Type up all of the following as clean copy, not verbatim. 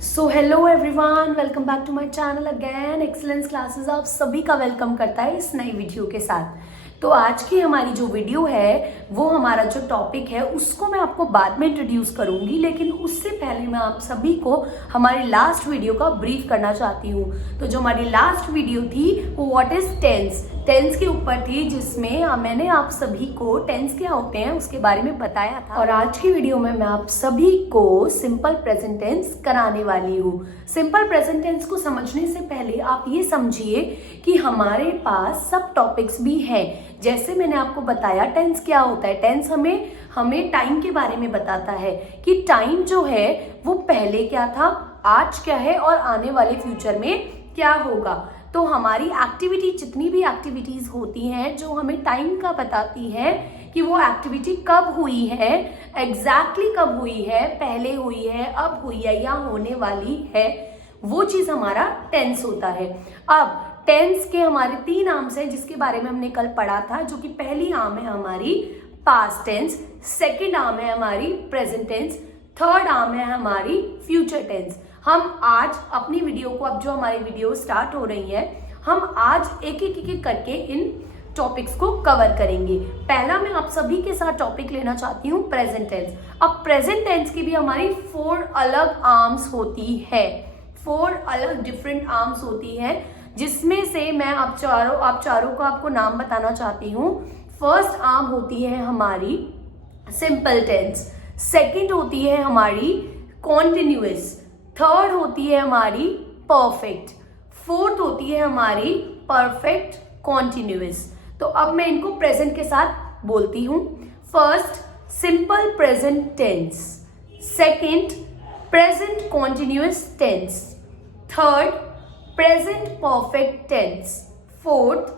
So hello everyone, welcome back to my channel again. Excellence classes आप सभी का welcome करता है इस नई वीडियो के साथ। तो आज की हमारी जो वीडियो है वो हमारा जो टॉपिक है उसको मैं आपको बाद में इंट्रोड्यूस करूंगी, लेकिन उससे पहले मैं आप सभी को हमारी लास्ट वीडियो का ब्रीफ करना चाहती हूँ। तो जो हमारी लास्ट वीडियो थी वो व्हाट इज टेंस के ऊपर थी, जिसमें मैंने आप सभी को टेंस क्या होते हैं उसके बारे में बताया था। और आज की वीडियो में मैं आप सभी को सिंपल प्रेजेंट टेंस कराने वाली हूँ। सिंपल प्रेजेंट टेंस को समझने से पहले आप ये समझिए कि हमारे पास सब टॉपिक्स भी हैं। जैसे मैंने आपको बताया टेंस क्या होता है। टेंस हमें टाइम के बारे में बताता है कि टाइम जो है वो पहले क्या था, आज क्या है और आने वाले फ्यूचर में क्या होगा। तो हमारी एक्टिविटी, जितनी भी एक्टिविटीज होती हैं जो हमें टाइम का बताती है कि वो एक्टिविटी कब हुई है, एग्जैक्टली कब हुई है, पहले हुई है, अब हुई है या होने वाली है, वो चीज हमारा टेंस होता है। अब टेंस के हमारे 3 आर्म्स हैं जिसके बारे में हमने कल पढ़ा था, जो कि पहली आर्म है हमारी पास्ट टेंस, सेकेंड आर्म है हमारी प्रेजेंट टेंस, थर्ड आर्म है हमारी फ्यूचर टेंस। हम आज अपनी वीडियो को, अब जो हमारी वीडियो स्टार्ट हो रही है, हम आज एक एक करके इन टॉपिक्स को कवर करेंगे। पहला मैं आप सभी के साथ टॉपिक लेना चाहती हूँ प्रेजेंट टेंस। अब प्रेजेंट टेंस की भी हमारी 4 अलग आर्म्स होती है, 4 अलग डिफरेंट आर्म्स होती है, जिसमें से मैं आप चारों को आपको नाम बताना चाहती हूँ। फर्स्ट आर्म होती है हमारी सिंपल टेंस, सेकंड होती है हमारी कॉन्टिन्यूअस, थर्ड होती है हमारी परफेक्ट, फोर्थ होती है हमारी परफेक्ट कॉन्टिन्यूअस। तो अब मैं इनको प्रेजेंट के साथ बोलती हूं। First simple present tense, second present continuous tense, third present perfect tense, fourth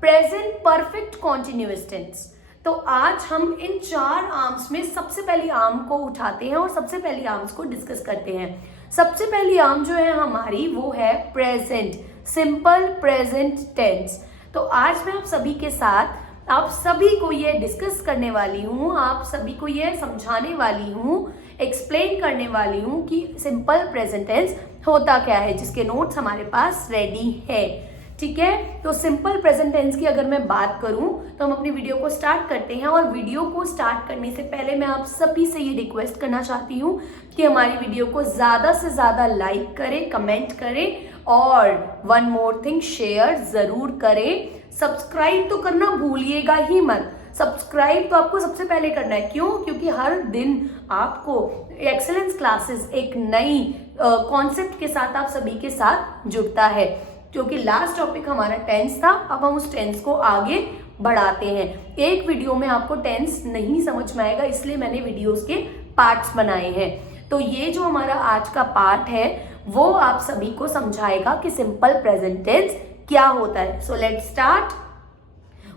present perfect continuous tense. तो आज हम इन 4 आर्म्स में सबसे पहली आर्म को उठाते हैं और सबसे पहली आर्म्स को डिस्कस करते हैं। सबसे पहली आर्म जो है हमारी वो है प्रेजेंट, सिंपल प्रेजेंट टेंस। तो आज मैं आप सभी के साथ आप सभी को ये डिस्कस करने वाली हूँ, आप सभी को ये समझाने वाली हूँ, एक्सप्लेन करने वाली हूँ कि सिंपल प्रेजेंट टेंस होता क्या है, जिसके नोट्स हमारे पास रेडी है। ठीक है, तो सिंपल प्रेजेंट टेंस की अगर मैं बात करूं तो हम अपनी वीडियो को स्टार्ट करते हैं। और वीडियो को स्टार्ट करने से पहले मैं आप सभी से ये रिक्वेस्ट करना चाहती हूं कि हमारी वीडियो को ज्यादा से ज्यादा लाइक करें, कमेंट करें और वन मोर थिंग, शेयर जरूर करें। सब्सक्राइब तो करना भूलिएगा ही मत। सब्सक्राइब तो आपको सबसे पहले करना है। क्यों? क्योंकि हर दिन आपको एक्सीलेंस क्लासेस एक नई कॉन्सेप्ट के साथ आप सभी के साथ जुड़ता है। क्योंकि लास्ट टॉपिक हमारा टेंस था, अब हम उस टेंस को आगे बढ़ाते हैं। एक वीडियो में आपको टेंस नहीं समझ में आएगा, इसलिए मैंने वीडियोस के पार्ट्स बनाए हैं। तो ये जो हमारा आज का पार्ट है वो आप सभी को समझाएगा कि सिंपल प्रेजेंट टेंस क्या होता है। So let's start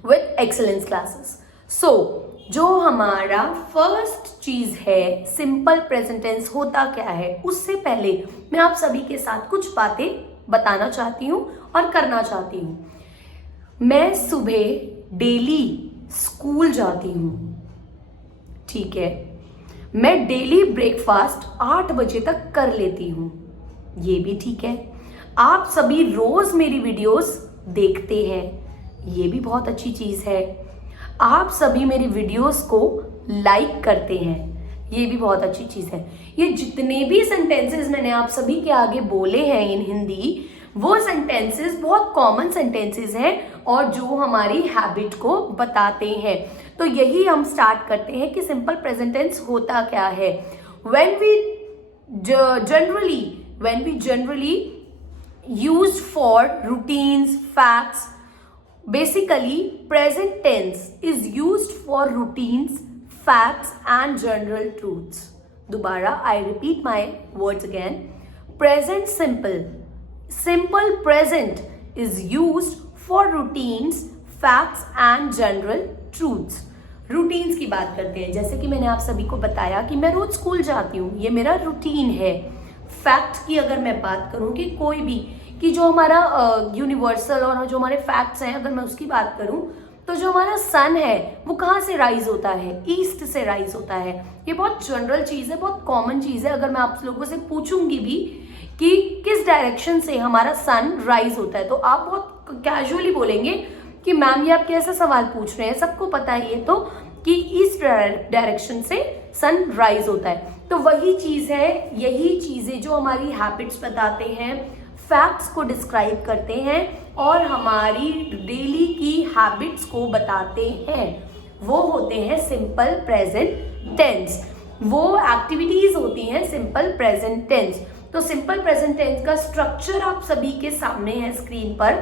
with excellence classes. So जो हमारा फर्स्ट चीज है सिंपल प्रेजेंट टेंस होता क्या है, उससे पहले मैं आप सभी के साथ कुछ बातें बताना चाहती हूँ और करना चाहती हूँ। मैं सुबह डेली स्कूल जाती हूँ, ठीक है। मैं डेली ब्रेकफास्ट 8 बजे तक कर लेती हूँ, ये भी ठीक है। आप सभी रोज मेरी वीडियोस देखते हैं, ये भी बहुत अच्छी चीज है। आप सभी मेरी वीडियोस को लाइक करते हैं, ये भी बहुत अच्छी चीज है। ये जितने भी सेंटेंसेस मैंने आप सभी के आगे बोले हैं इन हिंदी, वो सेंटेंसेस बहुत कॉमन सेंटेंसेस हैं और जो हमारी हैबिट को बताते हैं। तो यही हम स्टार्ट करते हैं कि सिंपल प्रेजेंट टेंस होता क्या है। when we generally used for routines, facts, basically present tense is used for routines, facts and general truths. दोबारा I repeat my words again. Present simple present is used for routines, facts and general truths. Routines की बात करते हैं। जैसे कि मैंने आप सभी को बताया कि मैं रोज स्कूल जाती हूँ, ये मेरा रूटीन है। फैक्ट की अगर मैं बात करूँ कि कोई भी कि जो हमारा यूनिवर्सल और जो हमारे फैक्ट्स हैं, अगर मैं उसकी बात करूँ तो जो हमारा सन है वो कहाँ से राइज होता है? ईस्ट से राइज होता है। ये बहुत जनरल चीज है, बहुत कॉमन चीज है। अगर मैं आप लोगों से पूछूंगी भी कि किस डायरेक्शन से हमारा सन राइज होता है। तो आप बहुत कैजुअली बोलेंगे कि मैम ये आप कैसा सवाल पूछ रहे हैं, सबको पता है ये तो कि इस डायरेक्शन से सन राइज होता है। तो वही चीज है, यही चीजें जो हमारी हैबिट्स बताते हैं, फैक्ट्स को डिस्क्राइब करते हैं और हमारी डेली की हैबिट्स को बताते हैं, वो होते हैं सिंपल प्रेजेंट टेंस। वो एक्टिविटीज होती हैं सिंपल प्रेजेंट टेंस। तो सिंपल प्रेजेंट टेंस का स्ट्रक्चर आप सभी के सामने है स्क्रीन पर,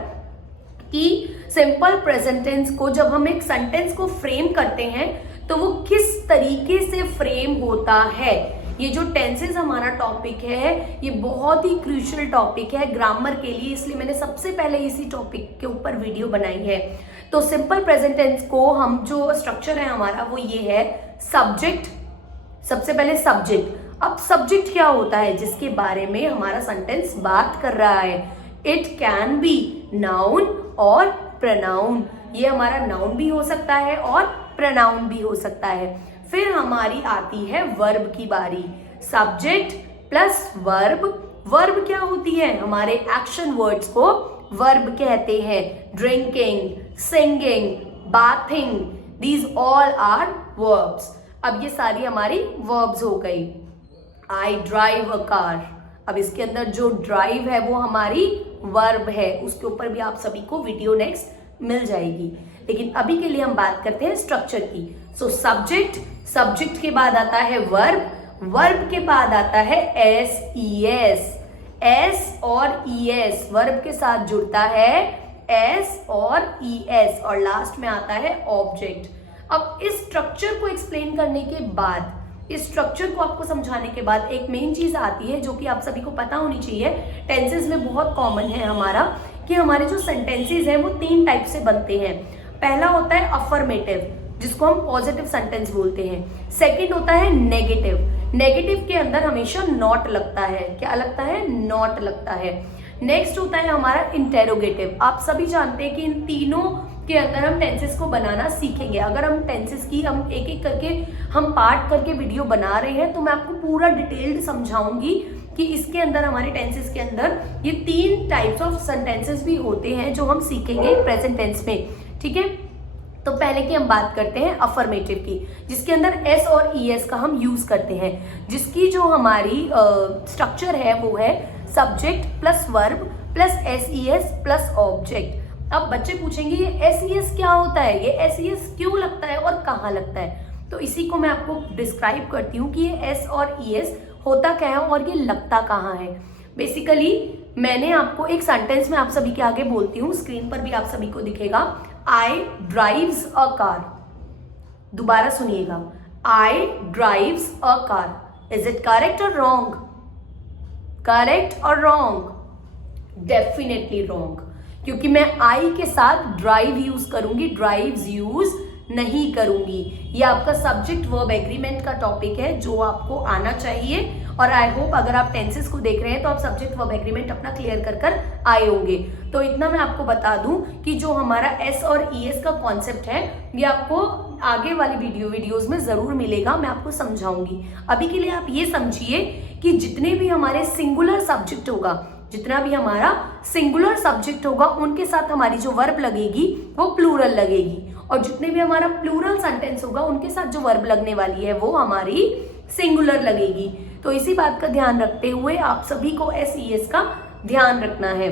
कि सिंपल प्रेजेंट टेंस को जब हम एक सेंटेंस को फ्रेम करते हैं तो वो किस तरीके से फ्रेम होता है। ये जो टेंसेस हमारा टॉपिक है ये बहुत ही क्रूशियल टॉपिक है ग्रामर के लिए, इसलिए मैंने सबसे पहले इसी टॉपिक के ऊपर वीडियो बनाई है। तो सिंपल प्रेजेंट टेंस को हम जो स्ट्रक्चर है हमारा वो ये है, सब्जेक्ट, सबसे पहले सब्जेक्ट। अब सब्जेक्ट क्या होता है जिसके बारे में हमारा सेंटेंस बात कर रहा है। इट कैन बी नाउन और प्रनाउन, ये हमारा नाउन भी हो सकता है और प्रनाउन भी हो सकता है। फिर हमारी आती है वर्ब की बारी, सब्जेक्ट प्लस वर्ब। वर्ब क्या होती है, हमारे एक्शन वर्ड्स को वर्ब कहते हैं। Drinking, singing, bathing, these all are verbs. अब ये सारी हमारी वर्ब्स हो गई। आई ड्राइव अ कार, अब इसके अंदर जो ड्राइव है वो हमारी वर्ब है, उसके ऊपर भी आप सभी को वीडियो नेक्स्ट मिल जाएगी। लेकिन अभी के लिए हम बात करते हैं स्ट्रक्चर की। सो सब्जेक्ट, सब्जेक्ट के बाद आता है वर्ब, वर्ब के बाद आता है एस ई एस। एस और ई एस वर्ब के साथ जुड़ता है एस और ई एस, और लास्ट में आता है ऑब्जेक्ट। अब इस स्ट्रक्चर को एक्सप्लेन करने के बाद, इस स्ट्रक्चर को आपको समझाने के बाद एक मेन चीज आती है जो कि आप सभी को पता होनी चाहिए, टेंसेस में बहुत कॉमन है हमारा, कि हमारे जो सेंटेंसेस हैं वो 3 टाइप से बनते हैं। पहला होता है अफर्मेटिव, जिसको हम पॉजिटिव सेंटेंस बोलते हैं। सेकंड होता है नेगेटिव, नेगेटिव के अंदर हमेशा नॉट लगता है। क्या लगता है, नॉट लगता है। नेक्स्ट होता है हमारा इंटेरोगेटिव। आप सभी जानते हैं कि इन तीनों के अंदर हम टेंसेस को बनाना सीखेंगे। अगर हम टेंसेस की हम एक एक करके हम पार्ट करके वीडियो बना रहे हैं तो मैं आपको पूरा डिटेल्ड समझाऊंगी कि इसके अंदर हमारे टेंसेस के अंदर ये 3 टाइप्स ऑफ सेंटेंसेस भी होते हैं जो हम सीखेंगे प्रेजेंट टेंस में। ठीक है, तो पहले की हम बात करते हैं अफर्मेटिव की, जिसके अंदर एस और ई एस का हम यूज करते हैं, जिसकी जो हमारी स्ट्रक्चर है वो है subject plus verb plus S E S plus object. अब बच्चे पूछेंगे ये एस ई एस क्या होता है, ये एस ई एस क्यों लगता है और कहाँ लगता है। तो इसी को मैं आपको डिस्क्राइब करती हूँ कि ये एस और ई एस होता क्या है और ये लगता कहाँ है। बेसिकली मैंने आपको एक सेंटेंस में आप सभी के आगे बोलती हूँ, स्क्रीन पर भी आप सभी को दिखेगा, आई ड्राइव्स अ कार। दोबारा सुनिएगा, I drives a car. Is it correct और रॉन्ग, करेक्ट और रॉन्ग, डेफिनेटली रॉन्ग, क्योंकि मैं आई के साथ ड्राइव यूज करूंगी, ड्राइव्स यूज नहीं करूंगी। ये आपका सब्जेक्ट वर्ब एग्रीमेंट का टॉपिक है जो आपको आना चाहिए, और आई होप अगर आप टेंसेस को देख रहे हैं तो आप सब्जेक्ट वर्ब एग्रीमेंट अपना क्लियर कर आए होंगे। तो इतना मैं आपको बता दूं कि जो हमारा एस और ई एस का कॉन्सेप्ट है ये आपको आगे वाली वीडियोज में जरूर मिलेगा, मैं आपको समझाऊंगी। अभी के लिए आप ये समझिए कि जितने भी हमारे सिंगुलर सब्जेक्ट होगा, जितना भी हमारा सिंगुलर सब्जेक्ट होगा उनके साथ हमारी जो वर्ब लगेगी वो प्लूरल लगेगी, और जितने भी हमारा प्लूरल सेंटेंस होगा उनके साथ जो वर्ब लगने वाली है वो हमारी सिंगुलर लगेगी। तो इसी बात का ध्यान रखते हुए आप सभी को एस ई एस का ध्यान रखना है।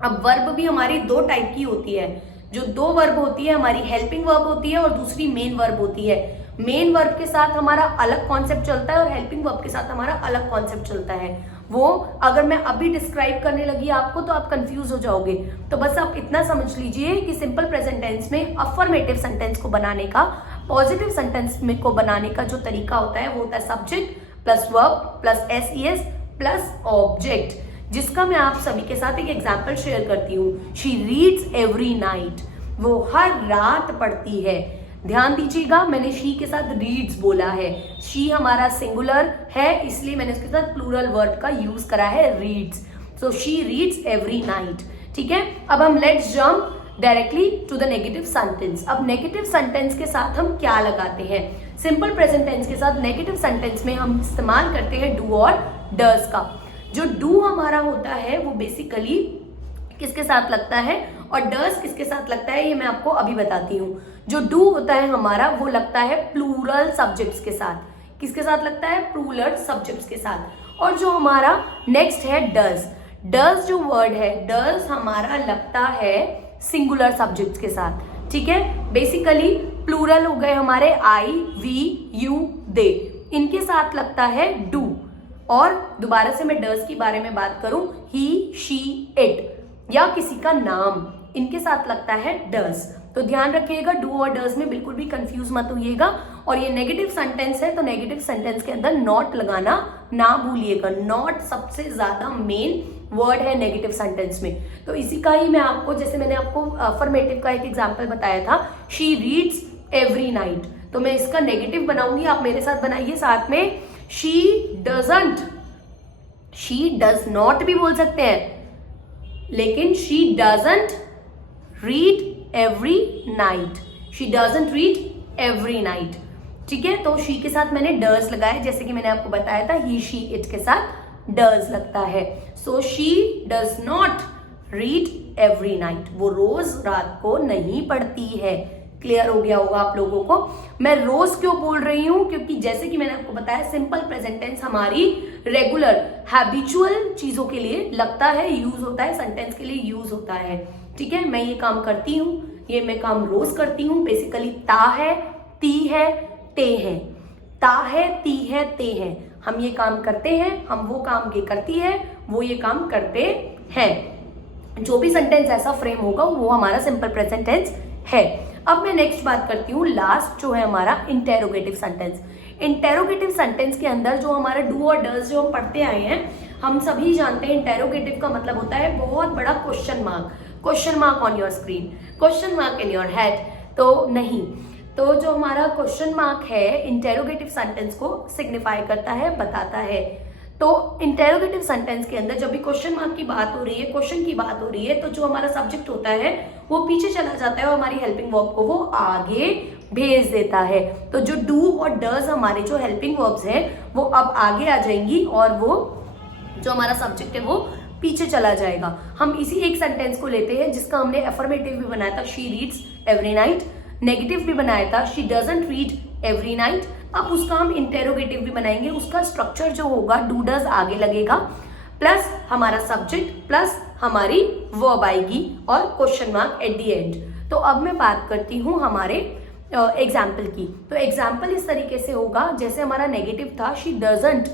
अब वर्ब भी हमारी 2 टाइप की होती है। जो 2 वर्ब होती है हमारी हेल्पिंग वर्ब होती है और दूसरी मेन वर्ब होती है। मेन वर्ब के साथ हमारा अलग कॉन्सेप्ट चलता है और हेल्पिंग वर्ब के साथ हमारा अलग कॉन्सेप्ट चलता है। वो अगर मैं अभी डिस्क्राइब करने लगी आपको तो आप कंफ्यूज हो जाओगे। तो बस आप इतना समझ लीजिए कि सिंपल प्रेजेंट टेंस में अफर्मेटिव सेंटेंस को बनाने का, पॉजिटिव सेंटेंस में को बनाने का जो तरीका होता है वो होता है subject plus verb plus S E S plus object, जिसका मैं आप सभी के साथ एक एग्जाम्पल शेयर करती हूँ। शी रीड्स एवरी नाइट, वो हर रात पढ़ती है। ध्यान दीजिएगा, मैंने शी के साथ रीड्स बोला है। शी हमारा सिंगुलर है इसलिए मैंने उसके साथ प्लूरल वर्ड का यूज करा है, reads. So she reads every night. ठीक है, अब हम let's jump directly to the negative sentence. अब नेगेटिव सेंटेंस के साथ हम क्या लगाते हैं? सिंपल प्रेजेंट टेंस के साथ नेगेटिव सेंटेंस में हम इस्तेमाल करते हैं डू और डज का। जो डू हमारा होता है वो बेसिकली किसके साथ लगता है और डस किसके साथ लगता है ये मैं आपको अभी बताती हूँ। जो डू होता है हमारा वो लगता है प्लूरल सब्जेक्ट्स के साथ। किसके साथ लगता है? प्लूरल सब्जेक्ट्स के साथ। और जो हमारा नेक्स्ट है डज, डज जो वर्ड है डज हमारा लगता है सिंगुलर सब्जेक्ट्स के साथ। ठीक है, बेसिकली प्लूरल हो गए हमारे आई, वी, यू, दे, इनके साथ लगता है डू। और दोबारा से मैं डज के बारे में बात करूं, ही, शी, इट या किसी का नाम, इनके साथ लगता है डज। तो ध्यान रखिएगा, डू और डज में बिल्कुल भी कंफ्यूज मत होइएगा। और ये नेगेटिव सेंटेंस है तो नेगेटिव सेंटेंस के अंदर नॉट लगाना ना भूलिएगा। नॉट सबसे ज्यादा मेन वर्ड है नेगेटिव सेंटेंस में। तो इसी का ही मैं आपको, जैसे मैंने आपको अफर्मेटिव का एक एग्जांपल बताया था, शी रीड्स एवरी नाइट, तो मैं इसका नेगेटिव बनाऊंगी, आप मेरे साथ बनाइए साथ में। She doesn't, she does not भी बोल सकते हैं, लेकिन she doesn't read every night, she doesn't read every night. ठीक है, तो शी के साथ मैंने डज लगाया, जैसे कि मैंने आपको बताया था ही, शी, इट के साथ डज लगता है। So she does not read every night, वो रोज रात को नहीं पढ़ती है। क्लियर हो गया होगा आप लोगों को। मैं रोज क्यों बोल रही हूं? क्योंकि जैसे कि मैंने आपको बताया सिंपल प्रेजेंट टेंस हमारी रेगुलर हैबिचुअल चीजों के लिए लगता है, यूज होता है, सेंटेंस के लिए यूज होता है। ठीक है, मैं ये काम करती हूँ, ये मैं काम रोज करती हूँ। बेसिकली ता है, ती है, ते है, ता है, ती है, ते है, हम ये काम करते हैं, हम वो काम ये करती है, वो ये काम करते हैं। जो भी सेंटेंस ऐसा फ्रेम होगा वो हमारा सिंपल प्रेजेंट टेंस है। अब मैं नेक्स्ट बात करती हूँ, लास्ट जो है हमारा इंटेरोगेटिव सेंटेंस। इंटेरोगेटिव सेंटेंस के अंदर जो हमारा डू और डज जो हम पढ़ते आए हैं, हम सभी जानते हैं इंटेरोगेटिव का मतलब होता है बहुत बड़ा question mark, question mark on your screen, question mark in your head. तो नहीं, तो जो हमारा क्वेश्चन मार्क है इंटेरोगेटिव सेंटेंस को सिग्निफाई करता है, बताता है। तो इंटेरोगेटिव सेंटेंस के अंदर जब भी क्वेश्चन मार्क की बात हो रही है, क्वेश्चन की बात हो रही है, तो जो हमारा सब्जेक्ट होता है वो पीछे चला जाता है और हमारी हेल्पिंग वर्ब को वो आगे भेज देता है। तो जो डू और डज हमारे जो हेल्पिंग वर्ब्स हैं वो अब आगे आ जाएंगी और वो जो हमारा सब्जेक्ट है वो पीछे चला जाएगा। हम इसी एक सेंटेंस को लेते हैं जिसका हमने अफर्मेटिव भी बनाया था, she reads every night, negative भी बनाया था, she doesn't read every night. अब उसका हम इंटेरोगेटिव भी बनाएंगे, उसका स्ट्रक्चर जो होगा डू डज आगे लगेगा, प्लस हमारा सब्जेक्ट, प्लस हमारी वर्ब आएगी और question mark at the end. तो अब मैं बात करती हूँ हमारे एग्जाम्पल की। तो एग्जाम्पल इस तरीके से होगा, जैसे हमारा नेगेटिव था she doesn't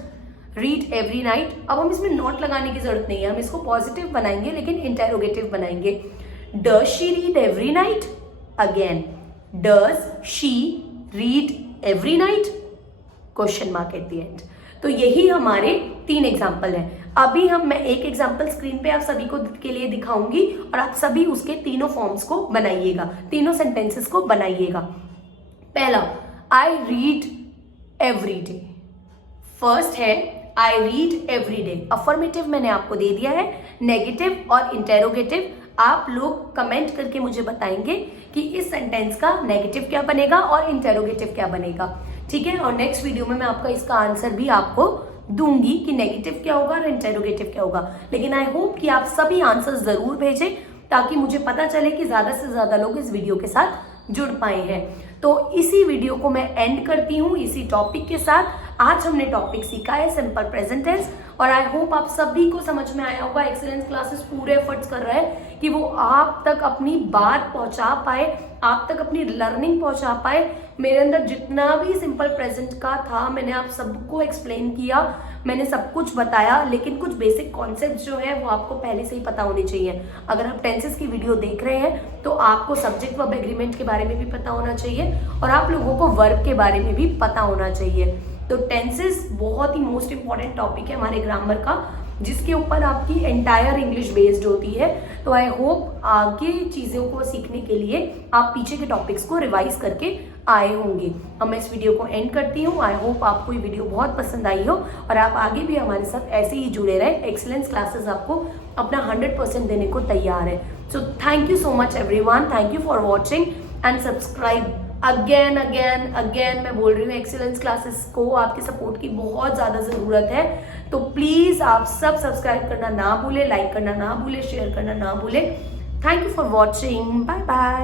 read every night, अब हम इसमें नॉट लगाने की जरूरत नहीं है, हम इसको पॉजिटिव बनाएंगे लेकिन इंटेरोगेटिव बनाएंगे। Does she read every night? Again, does she read every night? Question mark at the end. तो यही हमारे 3 एग्जाम्पल हैं। अभी मैं एक एग्जाम्पल स्क्रीन पे आप सभी को के लिए दिखाऊंगी और आप सभी उसके तीनों फॉर्म्स को बनाइएगा, तीनों सेंटेंसेस को बनाइएगा। पहला, I read every day. First है I read every day, affirmative मैंने आपको दे दिया है। नेगेटिव और इंटेरोगेटिव आप लोग कमेंट करके मुझे बताएंगे कि इस सेंटेंस का नेगेटिव क्या बनेगा और इंटेरोगेटिव क्या बनेगा। ठीक है, और नेक्स्ट वीडियो में मैं आपका इसका आंसर भी आपको दूंगी कि नेगेटिव क्या होगा और इंटेरोगेटिव क्या होगा। लेकिन आई होप कि आप सभी आंसर जरूर भेजें ताकि मुझे पता चले कि ज्यादा से ज्यादा लोग इस वीडियो के साथ जुड़ पाए हैं। तो इसी वीडियो को मैं एंड करती हूँ इसी टॉपिक के साथ। आज हमने टॉपिक सीखा है सिंपल प्रेजेंट टेंस और आई होप आप सभी को समझ में आया होगा। एक्सीलेंस क्लासेस पूरे एफर्ट्स कर रहे हैं कि वो आप तक अपनी बात पहुंचा पाए, आप तक अपनी लर्निंग पहुंचा पाए। मेरे अंदर जितना भी सिंपल प्रेजेंट का था मैंने आप सबको एक्सप्लेन किया, मैंने सब कुछ बताया, लेकिन कुछ बेसिक कॉन्सेप्ट जो है वो आपको पहले से ही पता होने चाहिए। अगर आप टेंसेस की वीडियो देख रहे हैं तो आपको सब्जेक्ट वर्ब एग्रीमेंट के बारे में भी पता होना चाहिए और आप लोगों को वर्ब के बारे में भी पता होना चाहिए। तो टेंसेस बहुत ही मोस्ट इंपॉर्टेंट टॉपिक है हमारे ग्रामर का, जिसके ऊपर आपकी एंटायर इंग्लिश बेस्ड होती है। तो आई होप आगे चीज़ों को सीखने के लिए आप पीछे के टॉपिक्स को रिवाइज करके आए होंगे। अब मैं इस वीडियो को एंड करती हूँ। आई होप आपको ये वीडियो बहुत पसंद आई हो और आप आगे भी हमारे साथ ऐसे ही जुड़े रहे। एक्सीलेंस क्लासेस आपको अपना 100% देने को तैयार है। So thank you so much everyone, thank you for watching and subscribe again again again मैं बोल रही हूँ, एक्सीलेंस क्लासेस को आपके सपोर्ट की बहुत ज़्यादा ज़रूरत है। तो प्लीज़ आप सब सब्सक्राइब करना ना भूले, लाइक करना ना भूले, शेयर करना ना भूले। Thank you for watching, bye bye.